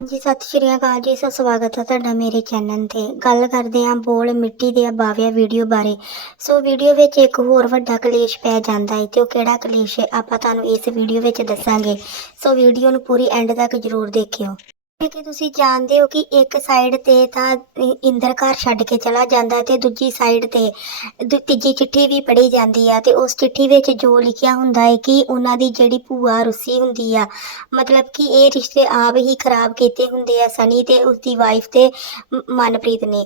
ਜੀ ਸਤਿ ਸ਼੍ਰੀ ਅਕਾਲ ਜੀ ਸੋ ਸਵਾਗਤ ਹੈ ਤੁਹਾਡਾ ਮੇਰੇ ਚੈਨਲ ਤੇ। ਗੱਲ ਕਰਦੇ ਹਾਂ ਬੋਲ ਮਿੱਟੀ ਦੇ ਬਾਵਿਆ ਵੀਡੀਓ ਬਾਰੇ। ਸੋ ਵੀਡੀਓ ਵਿੱਚ ਇੱਕ ਹੋਰ ਵੱਡਾ ਕਲੇਸ਼ ਪੈ ਜਾਂਦਾ ਹੈ ਤੇ ਉਹ ਕਿਹੜਾ ਕਲੇਸ਼ ਹੈ ਆਪਾਂ ਤੁਹਾਨੂੰ ਇਸ ਵੀਡੀਓ ਵਿੱਚ ਦੱਸਾਂਗੇ। ਸੋ ਵੀਡੀਓ ਨੂੰ ਪੂਰੀ ਐਂਡ ਤੱਕ ਜ਼ਰੂਰ ਦੇਖਿਓ। ਕਿ ਤੁਸੀਂ ਜਾਣਦੇ ਹੋ ਕਿ ਇੱਕ ਸਾਈਡ ਤੇ ਤਾਂ ਇੰਦਰ ਘਰ ਛੱਡ ਕੇ ਚਲਾ ਜਾਂਦਾ ਤੇ ਦੂਜੀ ਸਾਈਡ ਤੇ ਤੀਜੀ ਚਿੱਠੀ ਵੀ ਪੜ੍ਹੀ ਜਾਂਦੀ ਆ ਤੇ ਉਸ ਚਿੱਠੀ ਵਿੱਚ ਜੋ ਲਿਖਿਆ ਹੁੰਦਾ ਹੈ ਕਿ ਉਹਨਾਂ ਦੀ ਜਿਹੜੀ ਭੂਆ ਰੁੱਸੀ ਹੁੰਦੀ ਆ, ਮਤਲਬ ਕਿ ਇਹ ਰਿਸ਼ਤੇ ਆਪ ਹੀ ਖਰਾਬ ਕੀਤੇ ਹੁੰਦੇ ਆ ਸਨੀ ਤੇ ਉਸਦੀ ਵਾਈਫ ਤੇ ਮਨਪ੍ਰੀਤ ਨੇ।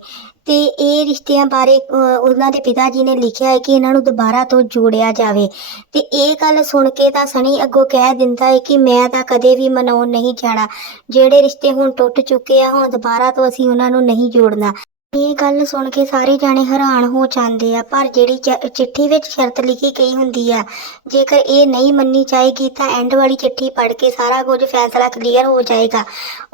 ਤੇ ਇਹ ਰਿਸ਼ਤਿਆਂ ਬਾਰੇ ਉਹਨਾਂ ਦੇ ਪਿਤਾ ਜੀ ਨੇ ਲਿਖਿਆ ਹੈ ਕਿ ਇਹਨਾਂ ਨੂੰ ਦੁਬਾਰਾ ਤੋਂ ਜੋੜਿਆ ਜਾਵੇ। ਤੇ ਇਹ ਗੱਲ ਸੁਣ ਕੇ ਤਾਂ ਸਨੀ ਅੱਗੋਂ ਕਹਿ ਦਿੰਦਾ ਹੈ ਕਿ ਮੈਂ ਤਾਂ ਕਦੇ ਵੀ ਮਨਾਉਣ ਨਹੀਂ ਜਾਣਾ। ਜਿਹੜੇ ਰਿਸ਼ਤੇ ਹੁਣ ਟੁੱਟ ਚੁੱਕੇ ਆ, ਹੁਣ ਦੁਬਾਰਾ ਤੋਂ ਅਸੀਂ ਉਹਨਾਂ ਨੂੰ ਨਹੀਂ ਜੋੜਨਾ। ਇਹ ਗੱਲ ਸੁਣ ਕੇ ਸਾਰੇ ਜਾਣੇ ਹੈਰਾਨ ਹੋ ਜਾਂਦੇ ਆ, ਪਰ ਜਿਹੜੀ ਚ- ਚਿੱਠੀ ਵਿੱਚ ਸ਼ਰਤ ਲਿਖੀ ਗਈ ਹੁੰਦੀ ਆ, ਜੇਕਰ ਇਹ ਨਹੀਂ ਮੰਨੀ ਜਾਏਗੀ ਤਾਂ ਐਂਡ ਵਾਲੀ ਚਿੱਠੀ ਪੜ੍ਹ ਕੇ ਸਾਰਾ ਕੁਝ ਫੈਸਲਾ ਕਲੀਅਰ ਹੋ ਜਾਏਗਾ।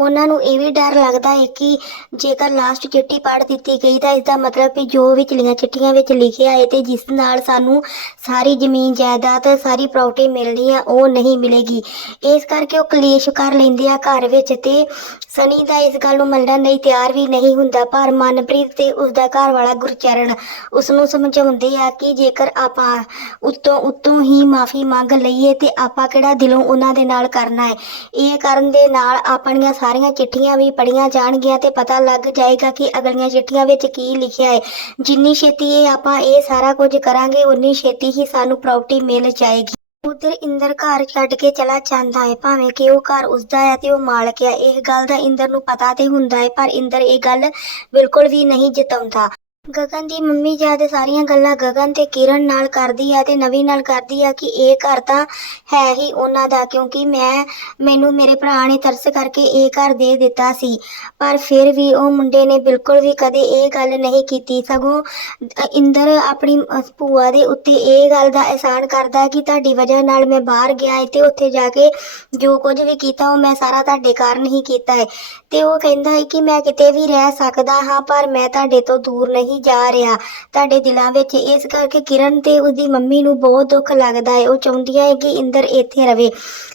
ਉਹਨਾਂ ਨੂੰ ਇਹ ਵੀ ਡਰ ਲੱਗਦਾ ਹੈ ਕਿ ਜੇਕਰ ਲਾਸਟ ਚਿੱਠੀ ਪੜ੍ਹ ਦਿੱਤੀ ਗਈ ਤਾਂ ਇਸ ਦਾ ਮਤਲਬ ਵੀ ਜੋ ਵਿਚਲੀਆਂ ਚਿੱਠੀਆਂ ਵਿੱਚ ਲਿਖਿਆ ਹੈ ਤੇ ਜਿਸ ਨਾਲ ਸਾਨੂੰ ਸਾਰੀ ਜ਼ਮੀਨ ਜਾਇਦਾਦ, ਸਾਰੀ ਪ੍ਰਾਪਰਟੀ ਮਿਲਣੀ ਆ, ਉਹ ਨਹੀਂ ਮਿਲੇਗੀ। ਇਸ ਕਰਕੇ ਉਹ ਕਲੇਸ਼ ਕਰ ਲੈਂਦੇ ਆ ਘਰ ਵਿੱਚ ਤੇ ਸਨੀ ਦਾ ਇਸ ਗੱਲ ਨੂੰ ਮੰਨਣ ਲਈ ਤਿਆਰ ਵੀ ਨਹੀਂ ਹੁੰਦਾ, ਪਰ ਮਨ ਮਨਪ੍ਰੀਤ ਤੇ ਉਸਦਾ ਘਰ ਵਾਲਾ ਗੁਰਚਰਨ ਉਸ ਨੂੰ ਸਮਝਾਉਂਦੇ ਆ ਕਿ ਜੇਕਰ ਆਪਾਂ ਉੱਤੋਂ ਉੱਤੋਂ ਹੀ ਮਾਫੀ ਮੰਗ ਲਈਏ ਤੇ ਆਪਾਂ ਕਿਹੜਾ ਦਿਲੋਂ ਉਹਨਾਂ ਦੇ ਨਾਲ ਕਰਨਾ ਹੈ? ਇਹ ਕਰਨ ਦੇ ਨਾਲ ਆਪਣੀਆਂ ਸਾਰੀਆਂ ਚਿੱਠੀਆਂ ਵੀ ਪੜੀਆਂ ਜਾਣਗੀਆਂ ਤੇ ਪਤਾ ਲੱਗ ਜਾਏਗਾ ਕਿ ਅਗਲੀਆਂ ਚਿੱਠੀਆਂ ਵਿੱਚ ਕੀ ਲਿਖਿਆ ਹੈ। ਜਿੰਨੀ ਛੇਤੀ ਇਹ ਆਪਾਂ ਇਹ ਸਾਰਾ ਕੁਝ ਕਰਾਂਗੇ ਉਨੀ ਛੇਤੀ ਹੀ ਸਾਨੂੰ ਪ੍ਰਾਪਰਟੀ ਮਿਲ ਜਾਏਗੀ। ਉਧਰ ਇੰਦਰ ਘਰ ਛੱਡ ਕੇ ਚਲਾ ਜਾਂਦਾ ਹੈ, ਭਾਵੇਂ ਕਿ ਉਹ ਘਰ ਉਸਦਾ ਹੈ ਤੇ ਉਹ ਮਾਲਕ ਹੈ। ਇਹ ਗੱਲ ਦਾ ਇੰਦਰ ਨੂੰ ਪਤਾ ਤੇ ਹੁੰਦਾ ਹੈ, ਪਰ ਇੰਦਰ ਇਹ ਗੱਲ ਬਿਲਕੁਲ ਵੀ ਨਹੀਂ ਜਤਾਉਂਦਾ। ਗਗਨ ਦੀ ਮੰਮੀ ਜਦ ਸਾਰੀਆਂ ਗੱਲਾਂ ਗਗਨ ਤੇ ਕਿਰਨ ਨਾਲ ਕਰਦੀ ਆ ਤੇ ਨਵੀ ਨਾਲ ਕਰਦੀ ਆ ਕਿ ਇਹ ਘਰ ਤਾਂ ਹੈ ਹੀ ਉਹਨਾਂ ਦਾ, ਕਿਉਂਕਿ ਮੈਂ, ਮੈਨੂੰ ਮੇਰੇ ਭਰਾ ਨੇ ਤਰਸ ਕਰਕੇ ਇਹ ਘਰ ਦੇ ਦਿੱਤਾ ਸੀ। ਪਰ ਫਿਰ ਵੀ ਉਹ ਮੁੰਡੇ ਨੇ ਬਿਲਕੁਲ ਵੀ ਕਦੇ ਇਹ ਗੱਲ ਨਹੀਂ ਕੀਤੀ। ਸਗੋਂ, ਇੰਦਰ ਆਪਣੀ ਭੂਆ ਦੇ ਉੱਤੇ ਇਹ ਗੱਲ ਦਾ ਅਹਿਸਾਨ ਕਰਦਾ ਕਿ ਤੁਹਾਡੀ ਵਜ੍ਹਾ ਨਾਲ ਮੈਂ ਬਾਹਰ ਗਿਆ ਤੇ ਉੱਥੇ ਜਾ ਕੇ ਜੋ ਕੁਝ ਵੀ ਕੀਤਾ ਉਹ ਮੈਂ ਸਾਰਾ ਤੁਹਾਡੇ ਕਾਰਨ ਹੀ ਕੀਤਾ ਹੈ ਤੇ ਉਹ ਕਹਿੰਦਾ ਹੈ ਕਿ ਮੈਂ ਕਿਤੇ ਵੀ ਰਹਿ ਸਕਦਾ ਹਾਂ, ਪਰ ਮੈਂ ਤੁਹਾਡੇ ਤੋਂ ਦੂਰ ਨਹੀਂ ਜਾ ਰਿਹਾ। ਤੁਹਾਡੇ ਦਿਲਾਂ ਵਿੱਚ ਇਸ ਕਰਕੇ ਕਿਰਨ ਤੇ ਉਹਦੀ ਮੰਮੀ ਨੂੰ ਬਹੁਤ ਦੁੱਖ ਲੱਗਦਾ ਹੈ। ਉਹ ਚਾਹੁੰਦੀਆਂ ਹੈ ਕਿ ਇੰਦਰ ਇੱਥੇ ਰਵੇ।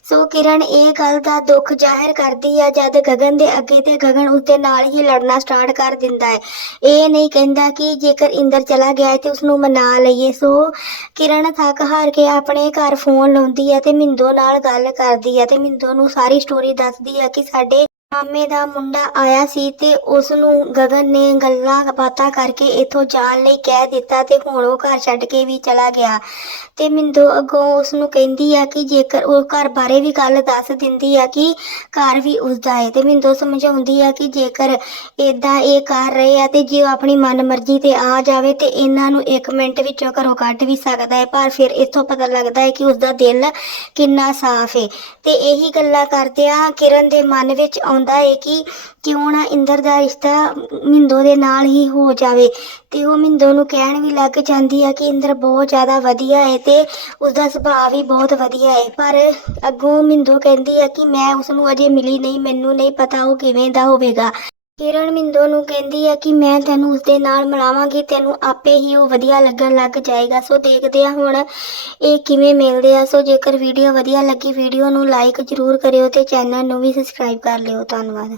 ਸੋ ਕਿਰਨ ਇਹ ਗੱਲ ਦਾ ਦੁੱਖ ਜ਼ਾਹਿਰ ਕਰਦੀ ਆ, ਜਦ ਗਗਨ ਦੇ ਅੱਗੇ ਤੇ ਗਗਨ ਉਸਦੇ ਨਾਲ ਹੀ ਲੜਨਾ ਸਟਾਰਟ ਕਰ ਦਿੰਦਾ ਹੈ। ਇਹ ਨਹੀਂ ਕਹਿੰਦਾ ਕਿ ਜੇਕਰ ਇੰਦਰ ਚਲਾ ਗਿਆ ਹੈ ਤੇ ਉਸ ਨੂੰ ਮਨਾ ਲਈਏ। ਸੋ ਕਿਰਨ ਥੱਕ ਹਾਰ ਕੇ ਆਪਣੇ ਘਰ ਫੋਨ ਲਾਉਂਦੀ ਹੈ ਤੇ ਮਿੰਦੋ ਨਾਲ ਗੱਲ ਕਰਦੀ ਹੈ ਤੇ ਮਿੰਦੋ ਨੂੰ ਸਾਰੀ ਸਟੋਰੀ ਦੱਸਦੀ ਹੈ ਕਿ ਸਾਡੇ ਮਾਮੇ ਦਾ ਮੁੰਡਾ ਆਇਆ ਸੀ ਤੇ ਉਸ ਨੂੰ ਗਗਨ ਨੇ ਗੱਲਾਂ ਬਾਤਾਂ ਕਰਕੇ ਇੱਥੋਂ ਜਾਣ ਲਈ ਕਹਿ ਦਿੱਤਾ ਤੇ ਹੁਣ ਉਹ ਘਰ ਛੱਡ ਕੇ ਵੀ ਚਲਾ ਗਿਆ। ਤੇ ਮਿੰਦੋ ਅੱਗੋਂ ਉਸ ਨੂੰ ਕਹਿੰਦੀ ਆ ਕਿ ਜੇਕਰ ਉਹ ਘਰ ਬਾਰੇ ਵੀ ਗੱਲ ਦੱਸ ਦਿੰਦੀ ਆ ਕਿ ਘਰ ਵੀ ਉਸਦਾ ਹੈ ਤੇ ਮਿੰਦੋ ਸਮਝਾਉਂਦੀ ਆ ਕਿ ਜੇਕਰ ਇਦਾਂ ਇਹ ਕਰ ਰਹੇ ਆ ਤੇ ਜੇ ਉਹ ਆਪਣੀ ਮਨਮਰਜ਼ੀ ਤੇ ਆ ਜਾਵੇ ਤੇ ਇਹਨਾਂ ਨੂੰ 1 ਮਿੰਟ ਵਿੱਚੋਂ ਘਰੋਂ ਕੱਢ ਵੀ ਸਕਦਾ ਹੈ ਪਰ ਫਿਰ ਇੱਥੋਂ ਪਤਾ ਲੱਗਦਾ ਹੈ ਕਿ ਉਸਦਾ ਦਿਲ ਕਿੰਨਾ ਸਾਫ਼ ਹੈ ਤੇ ਇਹੀ ਗੱਲਾਂ ਕਰਦਿਆਂ ਕਿਰਨ ਦੇ ਮਨ ਵਿੱਚ ਆਉਂਦਾ ਹੈ ਕਿ ਕਿਉਂ ਨਾ ਇੰਦਰ ਦਾ ਰਿਸ਼ਤਾ ਮਿੰਦੋ ਦੇ ਨਾਲ ਹੀ ਹੋ ਜਾਵੇ। ਤੇ ਉਹ ਮਿੰਦੋ ਨੂੰ ਕਹਿਣ ਵੀ ਲੱਗ ਜਾਂਦੀ ਹੈ ਕਿ ਇੰਦਰ ਬਹੁਤ ਜ਼ਿਆਦਾ ਵਧੀਆ ਹੈ ਤੇ ਉਸਦਾ ਸੁਭਾਅ ਵੀ ਬਹੁਤ ਵਧੀਆ ਹੈ ਪਰ ਅੱਗੋਂ ਮਿੰਦੋ ਕਹਿੰਦੀ ਹੈ ਕਿ ਮੈਂ ਉਸ ਨੂੰ ਅਜੇ ਮਿਲੀ ਨਹੀਂ, ਮੈਨੂੰ ਨਹੀਂ ਪਤਾ ਉਹ ਕਿਵੇਂ ਦਾ ਹੋਵੇਗਾ। ਕਿਰਨ ਮਿੰਦੋ ਨੂੰ ਕਹਿੰਦੀ ਹੈ ਕਿ ਮੈਂ ਤੈਨੂੰ ਉਸਦੇ ਨਾਲ ਮਿਲਾਵਾਂਗੀ, ਤੈਨੂੰ ਆਪੇ ਹੀ ਉਹ ਵਧੀਆ ਲੱਗਣ ਲੱਗ ਜਾਏਗਾ। ਸੋ ਦੇਖਦੇ ਆ ਹੁਣ ਇਹ ਕਿਵੇਂ ਮਿਲਦੇ ਆ। ਸੋ ਜੇਕਰ ਵੀਡੀਓ ਵਧੀਆ ਲੱਗੀ, ਵੀਡੀਓ ਨੂੰ ਲਾਈਕ ਜ਼ਰੂਰ ਕਰਿਓ ਤੇ ਚੈਨਲ ਨੂੰ ਵੀ ਸਬਸਕ੍ਰਾਈਬ ਕਰ ਲਿਓ। ਧੰਨਵਾਦ।